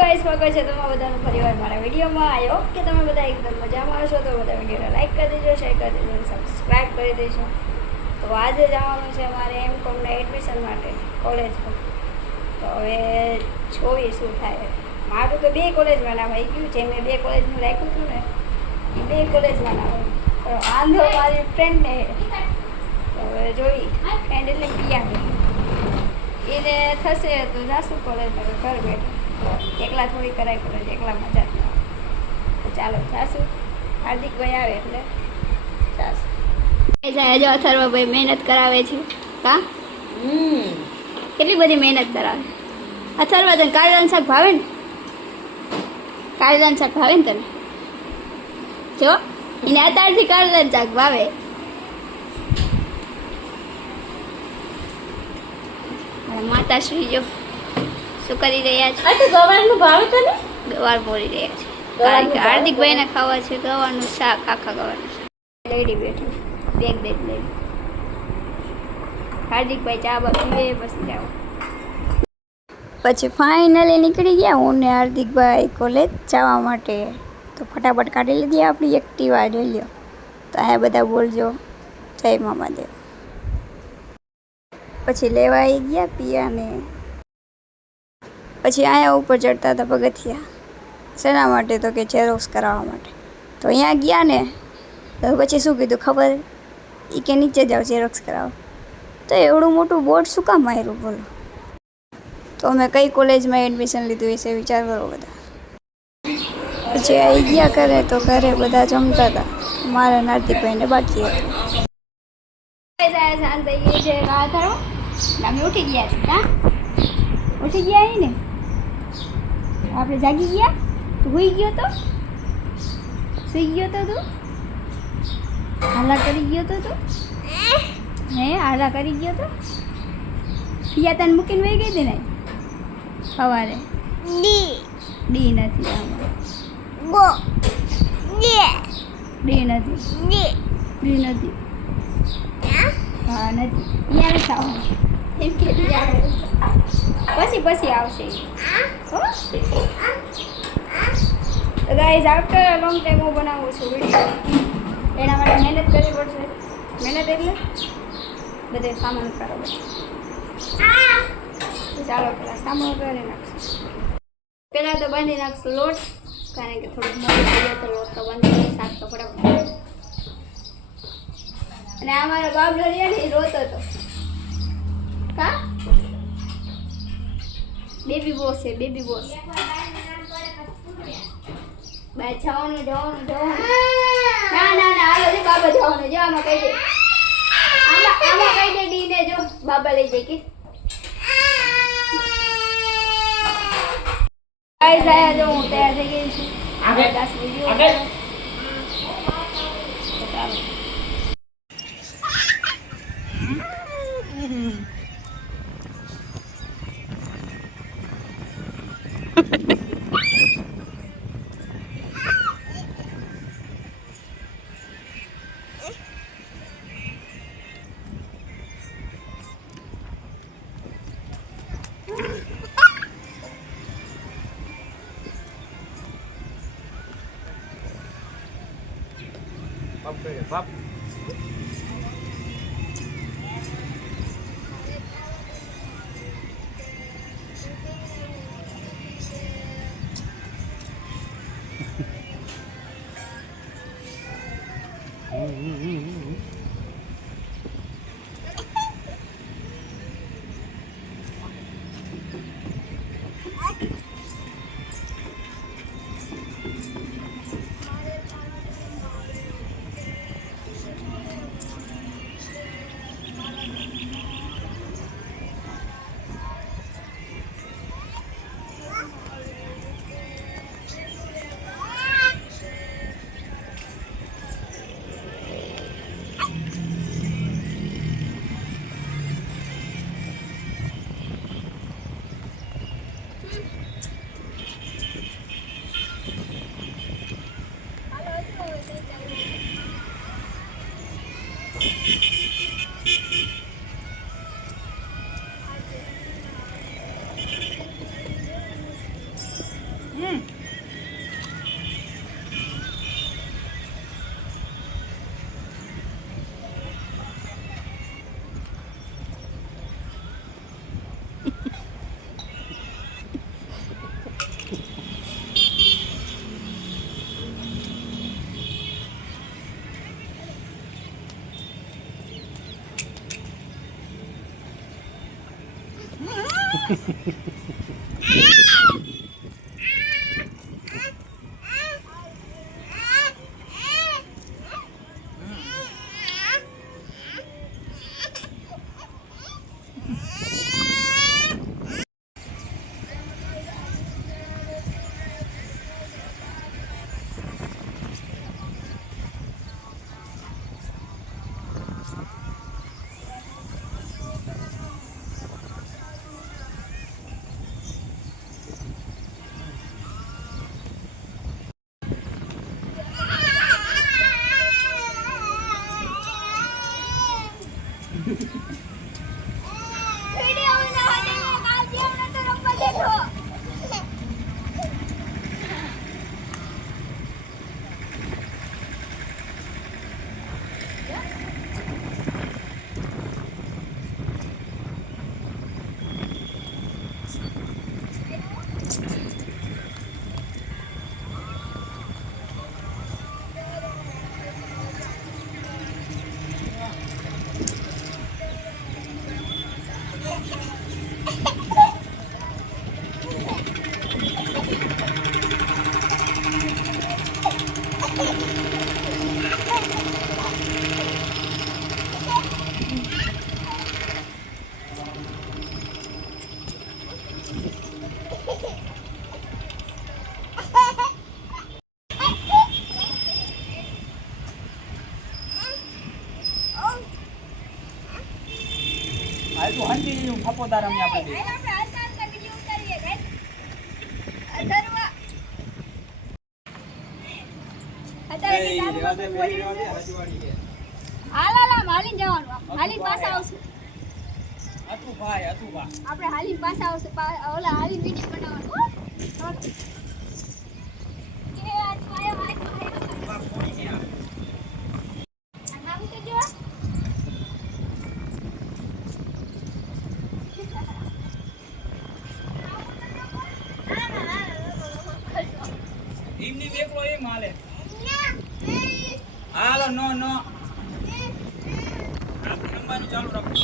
Guys સ્વાગત છે તમારા બધાનું ફરીવાર મારા વિડીયોમાં. આઈ હોપ કે તમે બધા એકદમ મજામાં હશો. તો બધા વિડીયોને લાઈક કરી દેજો, શેર કરી દેજો અને સબસ્ક્રાઈબ કરી દેજો. તો આજે જવાનું છે મારે M.Com એડમિશન માટે કોલેજમાં. તો હવે જોઈએ શું થાય. મારું તો 2 કોલેજમાં નામ આવી ગયું છે. મેં 2 કોલેજમાં રાખ્યું હતું ને એ 2 કોલેજમાં નામ આવ્યું. વાંધો મારી ફ્રેન્ડને તો હવે જોઈ ફ્રેન્ડ એટલે પિયા એને થશે તો જાશું કોલેજમાં ઘર બેઠું. એકલા થોડી કરાય કોલેજ, એકલા મજા જ ના આવે. તો ચાલો જાશું. હાર્દિકભાઈ આવે એટલે જાશું. જો અથર્વભાઈ મહેનત કરાવે છે. કા કેટલી બધી મહેનત કરાવે. અથર્વ તને કારેલાનું શાક ભાવે ને? કારેલાનું શાક ભાવે ને તને? જો એને અત્યારથી કારેલાનું શાક ભાવે. માતાશ્રી જો શું કરી રહ્યા છે? ગવારનું ભાવ તને? ગવાર બોલી રહ્યા છે. કારણ કે હાર્દિકભાઈ ને ખાવા છે ગવારનું શાક, આખા ગવારનું શાક. લેડી બેઠી બેગ લઈ. હાર્દિકભાઈ ચા બા પીવે પછી જાઓ. પછી ફાઇનલી નીકળી ગયા હું ને હાર્દિકભાઈ કોલેજ જવા માટે. તો ફટાફટ કાઢી લીધી આપણી એક્ટિવા. લઈ લ્યો. તો અહીંયા બધા બોલજો જય મામાદેવ. પછી લેવા આવી ગયા પિયાને. પછી અહીંયા ઉપર ચડતા હતા પગથિયા. શેના માટે? તો કે ઝેરોક્સ કરાવવા માટે. તો અહીંયા ગયા ને તો પછી શું કીધું ખબર? એ કે નીચે જાઓ ઝેરોક્સ કરાવો. તો એવડું મોટું બોર્ડ શું કામ માર્યું બોલો? તો અમે કઈ કોલેજમાં એડમિશન લીધું વિશે વિચાર કરો બધા. પછી આવી ગયા કરે તો ઘરે બધા જમતા હતા. મારા હાર્દિકભાઈને બાકી હતું. શાંત થઈ ગઈ છે. અમે ઉઠી ગયા છે. હા ઉઠી ગયા અહીં ને આપણે જાગી ગયા. તું સુઈ ગયો તો? સુઈ ગયો તો તું? હાલા કરી ગયો તો તું? હે હાલા કરી ગયો તો? પિયા તને મૂકીને વહી ગઈ હતી ને સવારે? ડી નથી આમાં. ડી નથી. ડી નથી. હા નથી. ત્યાં નથી આવવાનું એમ કે પછી આવશે. તો guys after a long time હું બનાવું છું વિડીયો. એના માટે મહેનત કરવી પડશે. મહેનત એટલે બધે સામાન કરો. ચાલો પહેલાં સામાન કરી નાખશું. પહેલાં તો બાંધી નાખશું લોટ. કારણ કે થોડુંક મોટું થઈ જાય તો લોટ તો બાંધી શાક તો ફટાફટ. અને આ મારો બાબલો રહ્યા ને એ રોતો હતો. કા બેબી બોસ છે, બેબી બોસ. બાય જવાનું. ના હાલો જો બાબા જવાનું. જો આમાં કહી દે, આમાં કહી દે ડી ને જો બાબા લઈ જાય કે ગાઈસ આયા જો હું તૈયાર થઈ ગઈ છું. આગળ 10 વિડિયો આગળ. Pop. હાલ તું હંતી હું ફપોદાર અમે આપણે હાલીન પાછા આવશું આપણે હાલીન પાછા આવશું ઓલા હાલીન વિડીયો બનાવવાનું એમની એકલો એમ હાલે હાલો નો નો આપણે રમવાનું ચાલુ રાખો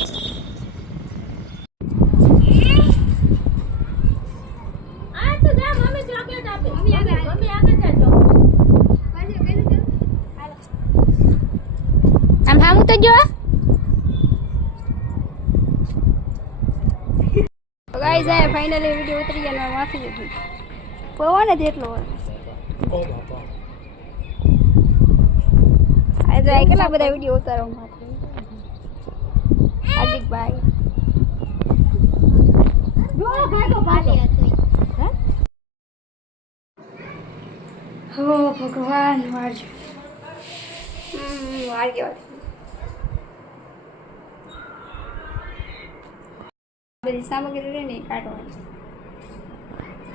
આમ હામું તો જો ગાઈસ આ ફાઇનલી વિડિયો ઉતરી ગયો માફી દીધી પવન જ એટલો હોય ઓ બાપા આજે આ કેટલા બધા વિડિયો ઉતારવા માટે હાર્દિકભાઈ જો ગાડો પાલી હતી હે હો ભગવાન વારજો વારજો બધી સામગ્રી રહે ને કાઢવાની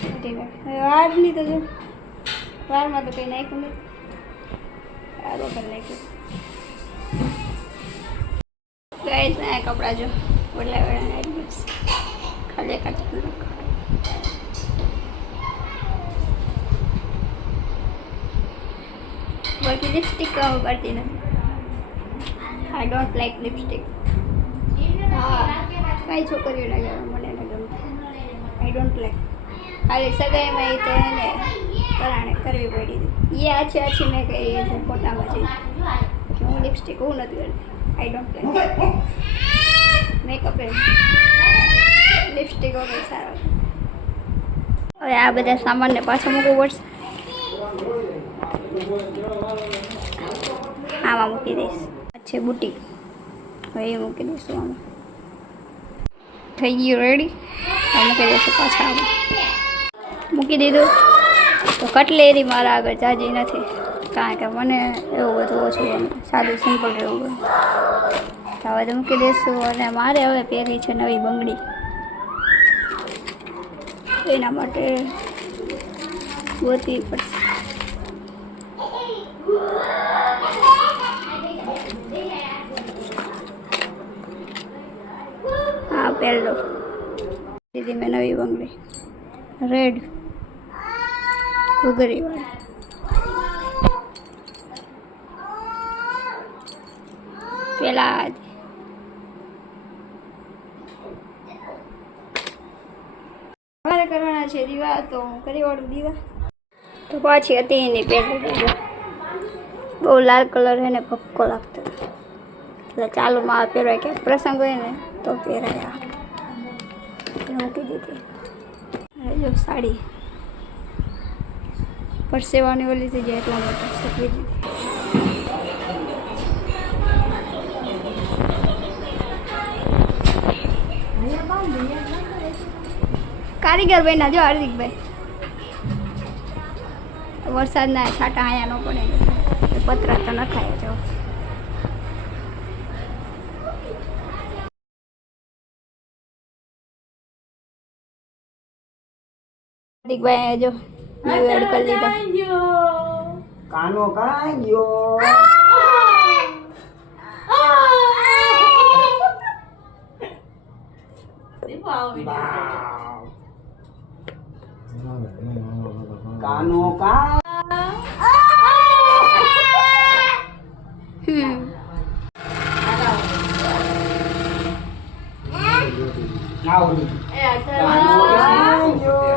ઠીક છે વારની તો જો વારમાં તો કંઈ નાખ્યું નથી સારું કરી નાખ્યું ગાઈસ ના કપડાં જો ઓલા વેળા એડમિટ્સ ખાલી કાઢી નાખો બાકી લિપસ્ટિક કરતી નથી આઈ ડોન્ટ લાઈક લિપસ્ટિક હા કઈ છોકરીઓ ના ગમે મને ન ગમતી આઈ ડોન્ટ લાઈક ખાલી સગાઈમાં એ તો એને પરાણે કરવી પડી હતી એ આછી મેં કહી છે ફોટામાં જઈ હું લિપસ્ટિક હું નથી કરતી I don't like makeup lipstick વગર સારો હવે આ બધા સામાનને પાછો મૂકવું પડશે આમાં મૂકી દઈશ છે બુટી હવે એ મૂકી દઈશું આમાં થઈ ગયું રેડી હવે મૂકી દઈશું પાછા આમાં મૂકી દીધું તો કટલેરી મારા આગળ જાજી નથી કારણ કે મને એવું બધું ઓછું ગમે સાદું સિમ્પલ રહેવું ગમે હવે તો મૂકી દઈશું અને મારે હવે પહેરી છે નવી બંગડી એના માટે ગોતવી પડશે. હા પહેલો દીધી મેં નવી બંગડી રેડ ઘૂઘરીવાળી. પેલા મારે કરવાના છે દીવા, તો હું કરી વાળું દીવા. તો પાછી હતી એની પહેલી દીવા બહુ લાલ કલર છે ને ભપકો લાગતો હતો, એટલે ચાલુમાં પહેરવાય કે પ્રસંગ હોય ને તો પહેરાય. મૂકી દીધી. હવે જો સાડી પરસેવાની ઓલી થઈ જાય એટલા માટે સૂકવી દીધી. કારીગર ભાઈ ના જો હાર્દિકભાઈ વરસાદના છાંટા અહીંયા ન પડે પતરા તો નખાય જો. હાર્દિકભાઈ જો ન્યુ એડ કરી લીધા. કાનો કાઈ ગયો કાનો કા કાનો કાઈ ગયો. એ, કાનો કાઈ ગયો.